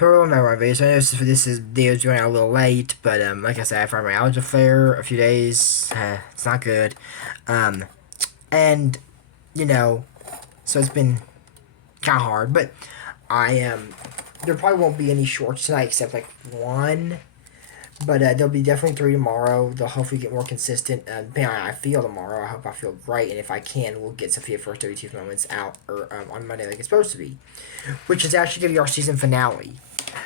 Hello, my video. So I know this is video's going out a little late, but like I said, I had my allergy flare a few days. It's not good. Um, and you know, so it's been kind of hard. But I there probably won't be any shorts tonight except like one. But there'll be definitely three tomorrow. They'll hopefully get more consistent. Depending on how I feel tomorrow, I hope I feel great. And if I can, we'll get Sofia first WTF moments out or on Monday like it's supposed to be, which is actually gonna be our season finale.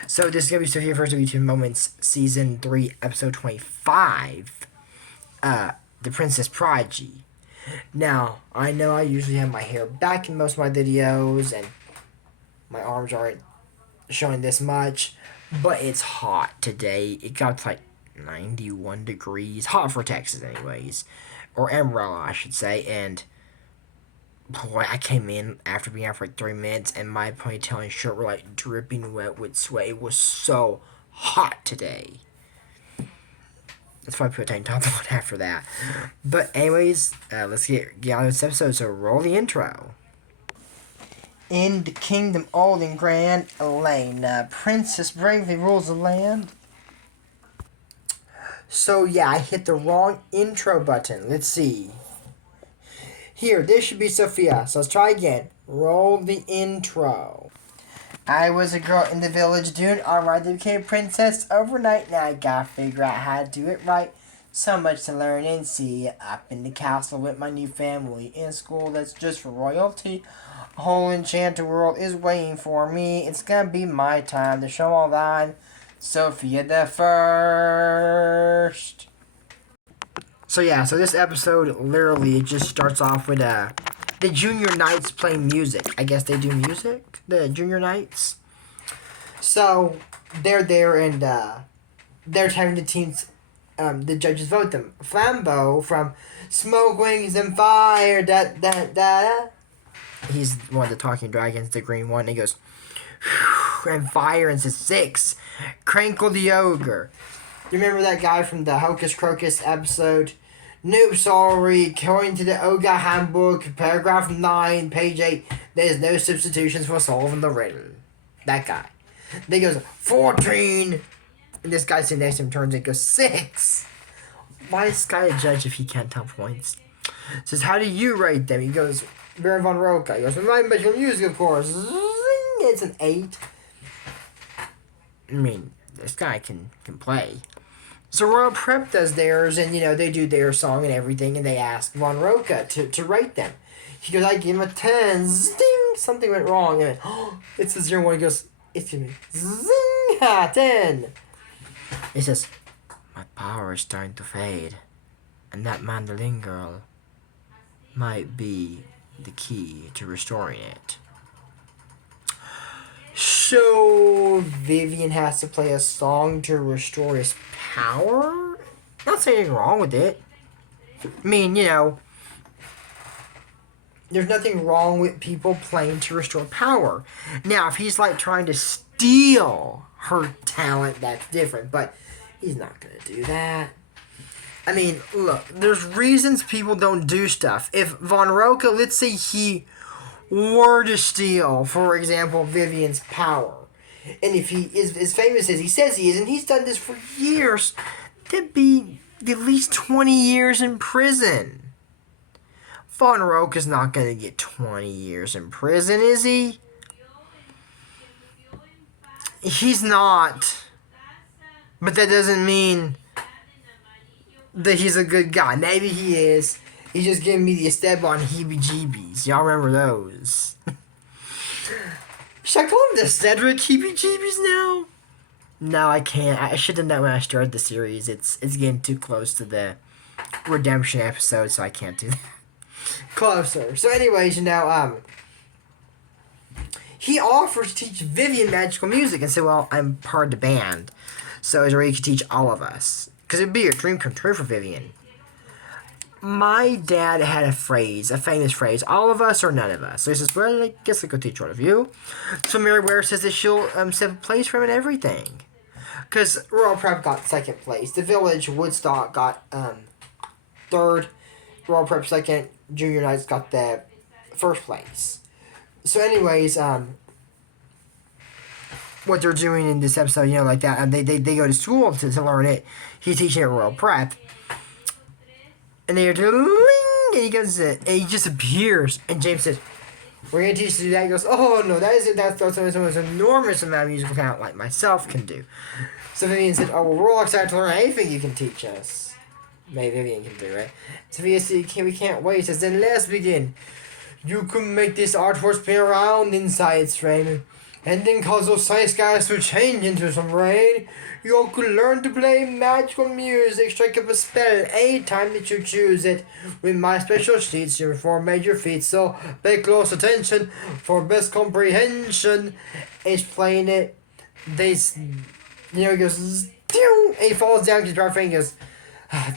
So this is gonna be Sofia First WTF Moments Season 3, Episode 25. The Princess Prodigy. Now, I know I usually have my hair back in most of my videos and my arms aren't showing this much, but it's hot today. It got to like 91 degrees. Hot for Texas anyways. Or Amarillo, I should say, and boy, I came in after being out for like 3 minutes, and my ponytail and shirt were like dripping wet with sweat. It was so hot today. That's why I put a tank top on after that. But anyways, let's get on this episode. So roll the intro. In the kingdom old and grand, Elena, princess bravely rules the land. So yeah, I hit the wrong intro button. Let's see. Here, this should be Sofia. So let's try again. Roll the intro. I was a girl in the village doing alright. They became a princess overnight. Now I gotta figure out how to do it right. So much to learn and see. Up in the castle with my new family. In school that's just for royalty. A whole enchanted world is waiting for me. It's gonna be my time to show all thine. Sofia the First. So yeah, so this episode literally just starts off with the junior knights playing music. I guess they do music, the junior knights. So they're there and they're having the teams, the judges vote them. Flambeau from Smoke Wings and Fire, da da da. He's one of the talking dragons, the green one. And he goes, and Fire and says 6. Crankle the Ogre. You remember that guy from the Hocus Crocus episode? Nope, sorry. According to the Ogre Handbook, paragraph 9, page 8, there's no substitutions for solving the riddle. That guy. Then he goes, 14. And this guy sitting next to him turns and goes, 6. Why is this guy a judge if he can't tell points? Says, how do you rate them? He goes, Baron von Rocha. He goes, my special music, of course. Zing, it's an 8. I mean, this guy can play. So Royal Prep does theirs, and, they do their song and everything, and they ask Von Rocha to rate them. He goes, I give him a 10. Zing! Something went wrong. And it's a 0 1. He goes, it's me. Zing! Ha! 10. He says, my power is starting to fade, and that mandolin girl might be the key to restoring it. So Vivian has to play a song to restore his power? Not saying anything wrong with it. I mean, there's nothing wrong with people playing to restore power. Now, if he's like trying to steal her talent, that's different. But he's not going to do that. I mean, look, there's reasons people don't do stuff. If Von Rocha, let's say he were to steal, for example, Vivian's power, and if he is as famous as he says he is, and he's done this for years, that'd be at least 20 years in prison. Von Rocha's not going to get 20 years in prison, is he? He's not. But that doesn't mean that he's a good guy. Maybe he is. He's just giving me the Esteban heebie-jeebies. Y'all remember those? Should I call him the Cedric heebie-jeebies now? No, I can't. I should have done that when I started the series. It's getting too close to the redemption episode, so I can't do that. Closer. So anyways, he offers to teach Vivian magical music and said, well, I'm part of the band, so he's ready to teach all of us. Because it'd be a dream come true for Vivian. My dad had a famous phrase, all of us or none of us. So he says, well, I guess I could teach one of you. So Meriwether says that she'll set a place for him and everything. Because Royal Prep got second place. The Village, Woodstock got third. Royal Prep second. Junior Knights got the first place. So anyways, what they're doing in this episode, you know, like that. And they go to school to learn it. He's teaching at Royal Prep. And they hear, and he goes, and he just appears. And James says, we're going to teach you to do that. He goes, oh, no, that's an enormous amount of musical talent like myself can do. So Vivian said, oh, well, we're all excited to learn anything you can teach us. Maybe Vivian can do, right? Sophia said, we can't wait. He says, then let's begin. You can make this art horse spin around inside its frame, and then cause those science guys to change into some rain. You all could learn to play magical music, strike up a spell anytime that you choose it. With my special sheets, you perform major feats, so pay close attention for best comprehension. Explain it. He goes, and he falls down, his right finger goes,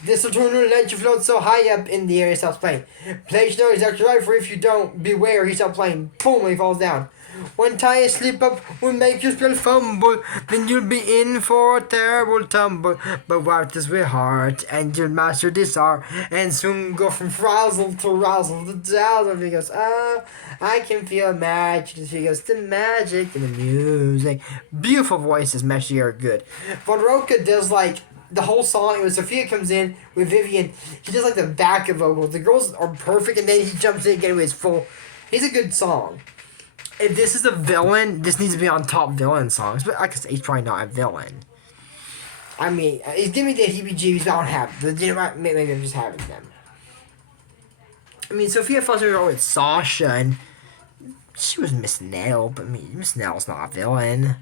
this will turn will let you float so high up in the air. He stops playing. Place know exactly right, for if you don't, beware. He stops playing. Boom, he falls down. One tiny slip up will make you spell fumble. Then you'll be in for a terrible tumble. But work this with heart, and you'll master this art, and soon go from frazzle to razzle to dazzle. He goes, I can feel magic. He goes, the magic and the music. Beautiful voices, Meshi are good. But Rocha does like the whole song. When Sofia comes in with Vivian, he does like the backup vocals. The girls are perfect, and then he jumps in again with his full. He's a good song. If this is a villain, this needs to be on top villain songs. But I guess he's probably not a villain. I mean, he's giving me the heebie-jeebies, but I don't have them. You know what? Maybe I'm just having them. I mean, Sofia falls in with Sasha, and she was Miss Nail, but Miss Nail's not a villain.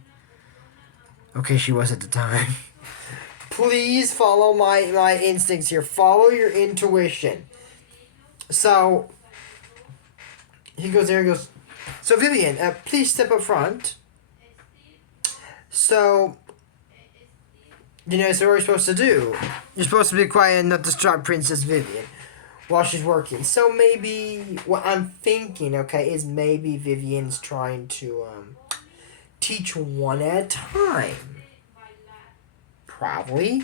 Okay, she was at the time. Please follow my instincts here. Follow your intuition. So, he goes there and goes, so Vivian, please step up front. So, so what are you supposed to do? You're supposed to be quiet and not distract Princess Vivian while she's working. So maybe, what I'm thinking, okay, is maybe Vivian's trying to teach one at a time. Probably.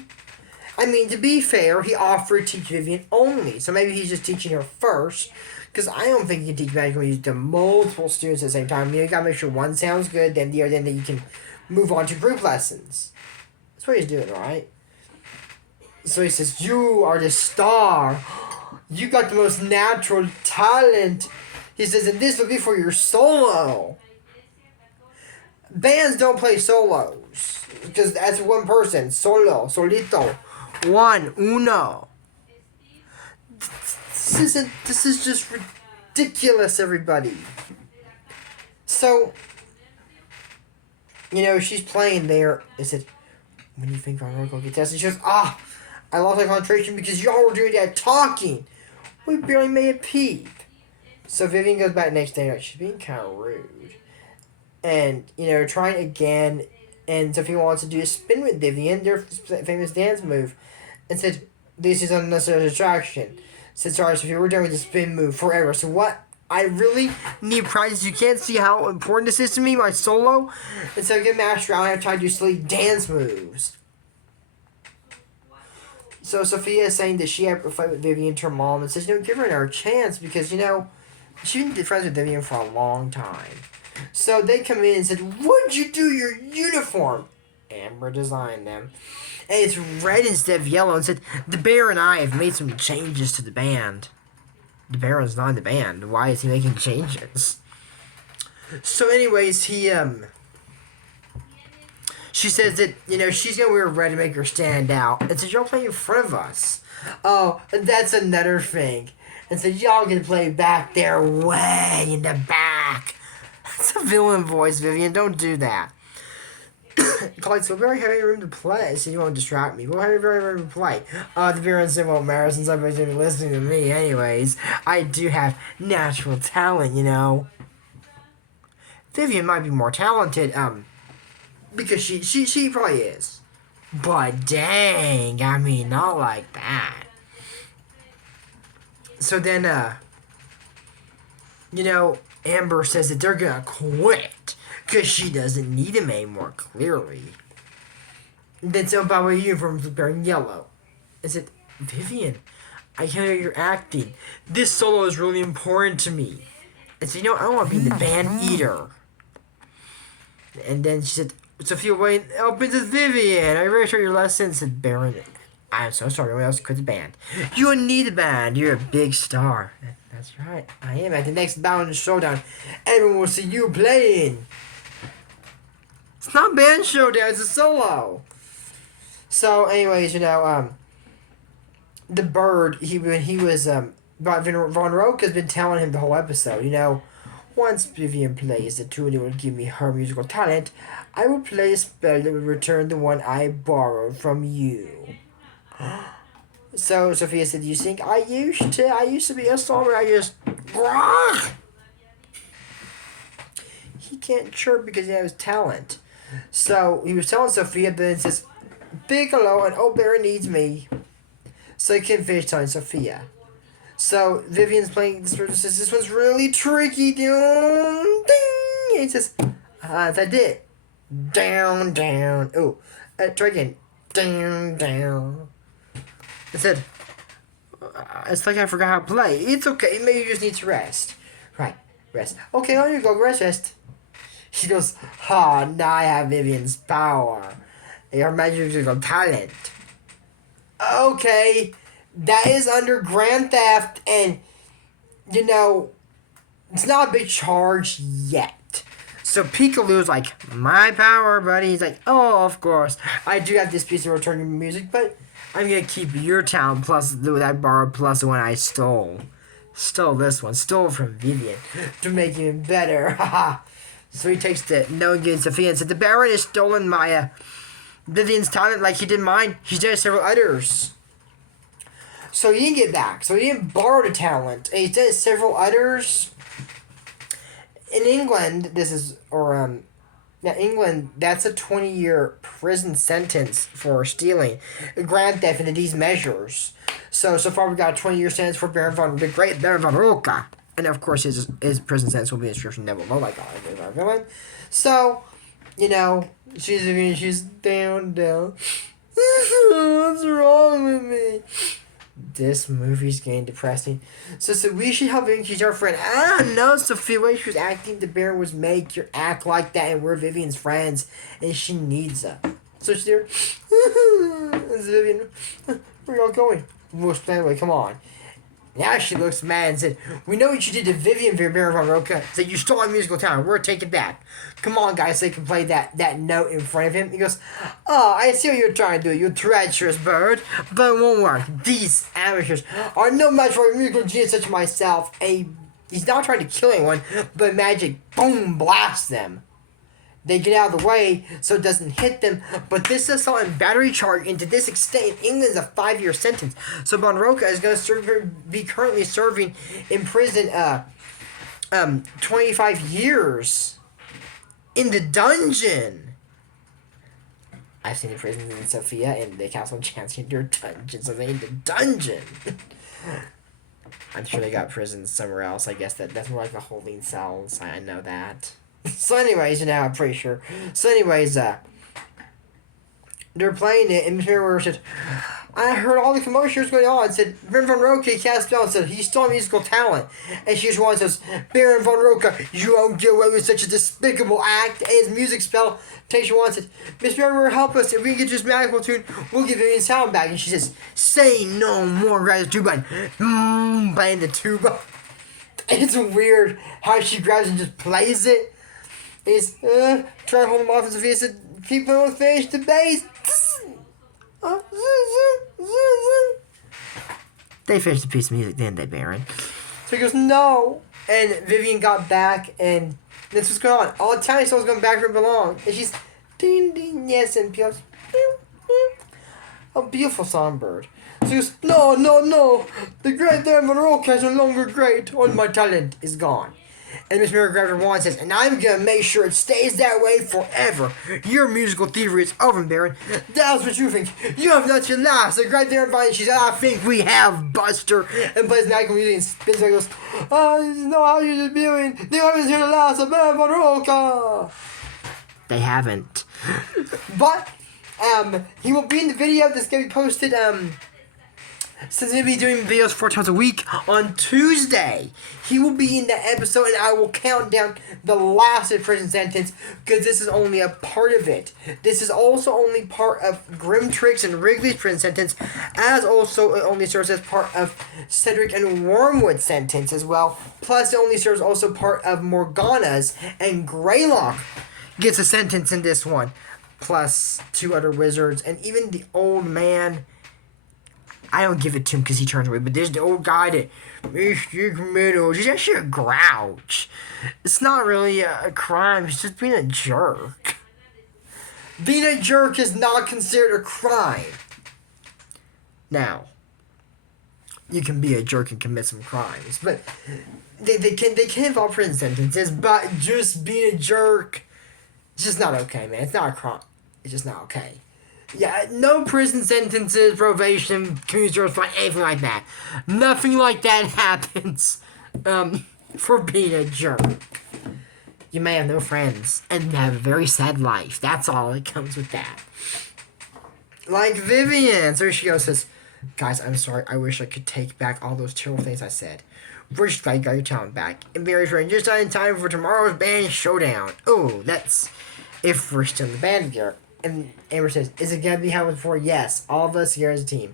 I mean, to be fair, he offered to teach Vivian only. So maybe he's just teaching her first. Because I don't think you can teach magical music to multiple students at the same time. You gotta make sure one sounds good, then the other, then you can move on to group lessons. That's what he's doing, right? So he says, you are the star. You got the most natural talent. He says, and this will be for your solo. Bands don't play solos. Because that's one person. Solo. Solito. One. Uno. This is just ridiculous, everybody. So, she's playing there. I said, when do you think I'm going to get tested? She goes, I lost my concentration because y'all were doing that talking. We barely made a peep. So Vivian goes back next day, she's being kind of rude. And, trying again. And Sophia wants to do a spin with Vivian, their famous dance move. And said, this is unnecessary distraction. Said, sorry, Sophia, we're done with the spin move forever. So what? I really need practice. You can't see how important this is to me, my solo. And so I get mashed around and I try to do silly dance moves. So Sophia is saying that she had a fight with Vivian to her mom and says, give her another chance because, she's been friends with Vivian for a long time. So they come in and said, what'd you do your uniform? Amber designed them. And it's red instead of yellow, and said, the bear and I have made some changes to the band. The Baron's not in the band. Why is he making changes? So anyways, she says that, she's gonna wear red to make her stand out. And says, y'all play in front of us. Oh, that's another thing. And says, y'all can play back there way in the back. That's a villain voice, Vivian. Don't do that. Clyde, so very heavy room to play, so you won't distract me. We'll have a very room to play. The Baron said, well, Mara, since everybody's been listening to me anyways, I do have natural talent, Vivian might be more talented, because she probably is. But dang, I mean, not like that. So then, Amber says that they're gonna quit. Because she doesn't need him anymore, clearly. Then so by the way, uniforms are wearing yellow. I said, Vivian, I hear you're acting. This solo is really important to me. I said, I don't want to be the band either. And then she said, Sophia Wayne opens with Vivian. I read your lesson, said Baron. I'm so sorry, everyone else quit the band. You don't need a band, you're a big star. That's right, I am. At the next Battle in the Showdown, everyone will see you playing. It's not band showdown, it's a solo. So, anyways, the bird, Von Rocha has been telling him the whole episode, once Vivian plays the tune that will give me her musical talent, I will play a spell that will return the one I borrowed from you. So Sophia said, you think I used to be a songwriter. He can't chirp because he has talent. So he was telling Sophia, but then says, Piccolo and O'Bear needs me. So he can finish telling Sophia. So Vivian's playing this one's really tricky. Ding! And he says, I did. Down, down. Oh, try again. Down, down. I said, it's like I forgot how to play. It's okay. Maybe you just need to rest. Right, rest. Okay, on you go. Rest. She goes, now I have Vivian's power. Your magical talent. Okay, that is under grand theft, and, it's not a big charge yet. So Pikalu's like, my power, buddy. He's like, oh, of course. I do have this piece of returning music, but I'm going to keep your talent plus the one I borrowed plus the one I stole. Stole this one. Stole from Vivian to make it better. So he takes the note and gives Sophia and said, the Baron has stolen my Vivian's talent like he did mine. He's done several others. So he didn't get back. So he didn't borrow the talent. And he's done several others. In England, England, that's a 20-year prison sentence for stealing. Grand theft into these measures. So far we got a 20-year sentence for the great Baron von Rocha. And of course his prison sentence will be a description never below like our villain. So, she's down. What's wrong with me? This movie's getting depressing. So we should help Vivian. She's our friend. I don't know, Sophia. The way she was acting, the Baron was make her act like that, and we're Vivian's friends, and she needs us. So she's there. Vivian, where y'all going? We'll stand away. Come on. Now she looks mad and said, we know what you did to Vivian Baron von Rocha. Said you stole my musical talent. We're taking it back. Come on, guys, so they can play that note in front of him. He goes, I see what you're trying to do, you treacherous bird. But it won't work. These amateurs are no match for a musical genius such as myself. And he's not trying to kill anyone, but magic, boom, blasts them. They get out of the way so it doesn't hit them, but this assault and battery charge, and to this extent, England's a 5-year sentence. So von Rocha is going to be currently serving in prison 25 years in the dungeon. I've seen the prisons in Sofia, and they count some chance in their dungeon, so they're in the dungeon. I'm sure they got prisons somewhere else. I guess that's more like a holding cells. I know that. So anyways, I'm pretty sure. So anyways, they're playing it, and Mr. Mirror said, I heard all the commotion was going on. And said, Baron von Rocha cast spell and said, he stole musical talent. And she just wants says, Baron von Rocha, you won't get away with such a despicable act. And his music spell takes you once. Mr. Mirror, help us. If we can get this magical tune, we'll give him his talent back. And she says, say no more, grabs the tuba. Playing the tuba. It's weird how she grabs and just plays it. Is trying to hold him off as if he said, people don't finish the bass. They finished the piece of music, didn't they, Baron? So he goes, no. And Vivian got back, and that's what's going on. All the time, someone's going back where it belongs. And she's, ding, ding, yes, and Pio's, a beautiful songbird. So he goes, no. The great Baron von Rocha is no longer great. All my talent is gone. And Miss Mirror grabs her wand and says, and I'm going to make sure it stays that way forever. Your musical thievery is over, Baron. That's what you think. You have not your last. The great Baron finally, she said, I think we have Buster. And plays magical music and spins and goes, this is not how you're doing. They haven't here the last of Baron von Rocha. They haven't. But, he will be in the video that's going to be posted, Since he'll be doing videos 4 times a week, on Tuesday, he will be in the episode and I will count down the last prison sentence because this is only a part of it. This is also only part of Grimtrix and Wrigley's prison sentence, as also it only serves as part of Cedric and Wormwood's sentence as well. Plus, it only serves also part of Morgana's, and Greylock gets a sentence in this one. Plus 2 other wizards, and even the old man. I don't give it to him because he turns away, but there's the old guy that he's actually a grouch. It's not really a crime, it's just being a jerk. Being a jerk is not considered a crime. Now, you can be a jerk and commit some crimes, but they can involve prison sentences, but just being a jerk, it's just not okay, man. It's not a crime. It's just not okay. Yeah, no prison sentences, probation, community service, anything like that. Nothing like that happens for being a jerk. You may have no friends and have a very sad life. That's all that comes with that. Like Vivian. So she goes, says, guys, I'm sorry. I wish I could take back all those terrible things I said. We're just glad you got your talent back. And Barry's right, just in time for tomorrow's band showdown. Oh, that's if we're still in the band gear. And Amber says, is it going to be how it was before? Yes. All of us here as a team.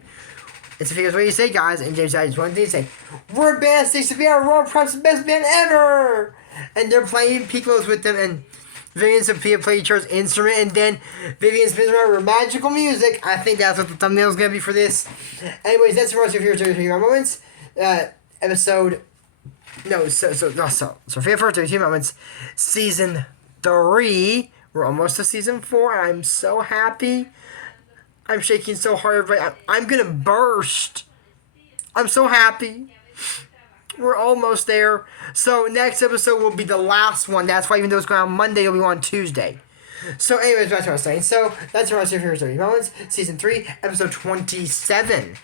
And Sophia goes, what do you say, guys? And James, I just one thing to say. We're band 6 to be our Royal Preps, the best band ever! And they're playing piccolos with them, and Vivian and Sophia play each other's instrument, and then Vivian spins around with magical music. I think that's what the thumbnail is going to be for this. Anyways, that's for us here to moments. Episode... No, Sophia for 32 moments. Season 3... We're almost to season 4. I'm so happy. I'm shaking so hard. I'm going to burst. I'm so happy. We're almost there. So next episode will be the last one. That's why even though it's going on Monday, it'll be on Tuesday. So anyways, that's what I was saying. So that's what I was saying for 30 moments. Season 3, episode 27.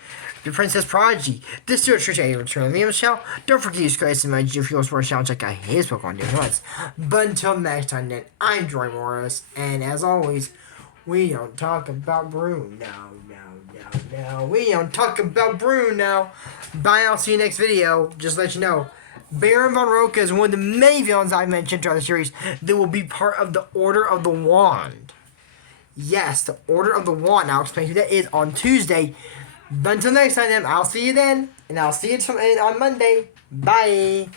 The Princess Prodigy. This is your church return of me, Michelle. Don't forget to use Christ in my G fuels for a shout. Check out his book on different ones. But until next time, then, I'm Troy Morris. And as always, we don't talk about Bruno. No. We don't talk about Bruno. Bye, I'll see you next video. Just to let you know, Baron von Rocha is one of the many villains I've mentioned throughout the series that will be part of the Order of the Wand. Yes, the Order of the Wand. I'll explain who that is on Tuesday. But until next time, then, I'll see you then, and I'll see you on Monday. Bye.